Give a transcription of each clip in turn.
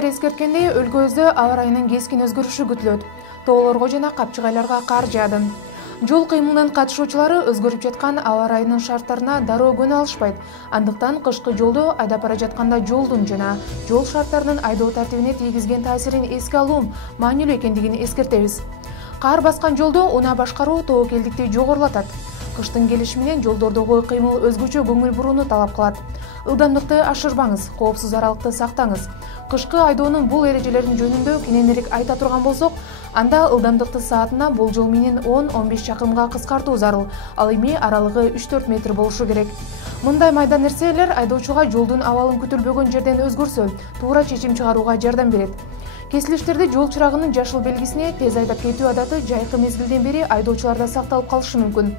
Эксперттер эскерткендей, өлкөбүздө аба ырайынын кескин өзгөрүшү күтүлөт. Тоолорго жана капчыгайларга кар жаады. Жол кыймылынын катышуучулары өзгөрүп жаткан аба ырайынын шарттарына дароо көнө алышпайт. Андыктан кышкы жолдо айдап бара жатканда жолдун жана жол шарттарынын айдоо тартибине тийгизген таасирин эске алуу маанилүү экендигин эскертебиз. Кар баскан жолдо унаа башкаруу тобокелдикти жогорулатат. Кыштын келиши менен жолдордогу кыймыл өзгөчө көңүл бурууну талап кылат. Ылдамдыкты ашырбаңыз, коопсуз аралыкты сактаңыз. Кышкы айдоонун бул эрежелерин жөнүндө кененирээк айта турган болсок, анда ылдамдыкты саатына болжол менен 10-15 чакырымга кыскартуу зарыл. Ал эми аралыгы 3-4 метр болушу керек. Мындай майда нерселер айдоочуга жолдун абалын күтүлбөгөн жерден өзгөрсө, туура чечим чыгарууга жардам берет. Кесилиштерде жол чырагынын жашыл белгисине тез айдап кетүү адаты жайкы мезгилден бери айдоочуларда сакталып калышы мүмкүн.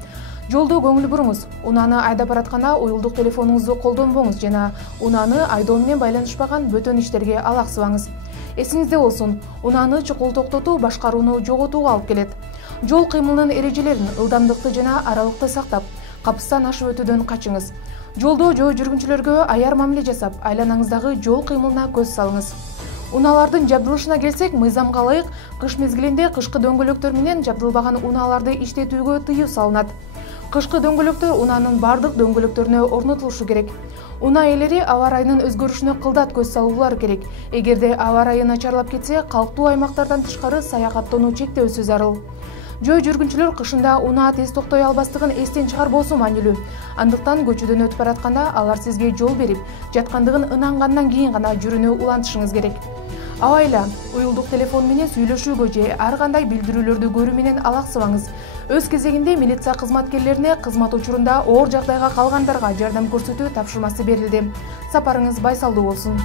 Жолдо көңүл буруңуз. Унааны айдап баратканда уюлдук телефонуңузду колдонбоңуз жана унааны айдоо менен байланышпаган бөтөн иштерге алаксыбаңыз. Эсиңизде болсун, унааны чукул токтотуу башкарууну жоготууга алып келет. Жол кыймылынын эрежелерин, ылдамдыкты жана аралыкты сактап, капыстан ашып өтүүдөн качыңыз. Жолдо жөө жүргүнчүлөргө аяр мамиле жасап, айланаңыздагы жол кыймылына көз салыңыз. Унаалардын жабдылышына келсек, мыйзамга ылайык кыш мезгилинде кышкы дөңгөлөктөр менен жабдылбаган унааларды иштетүүгө тыюу салынат. Кышкы дөңгөлөктөр унаанын бардык дөңгөлөктөрүнө орнотулушу керек. Унаа ээлери аба ырайынын өзгөрүшүнө кылдат көз салуулары керек. Эгерде аба ырайы начарлап кетсе, калктуу аймактардан тышкары саякаттоону чектөөсү зарыл. Жөө жүргүнчүлөр кышында унаа тез токтой албастыгын эстен чыгарбоосу маанилүү. Андыктан көчөдөн өтүп баратканда алар сизге жол берип, жаткандыгын ынангандан кийин гана жүрүүнү улантышыңыз керек. Абайла, уюлдук телефон менен сүйлөшүүгө же ар кандай билдирүүлөрдү көрүү менен алаксыбаңыз. Өз кезегинде милиция кызматкерлерине кызмат учурунда оор жагдайга калгандарга жардам көрсөтүү тапшырмасы берилди. Сапарыңыз байсалдуу болсун.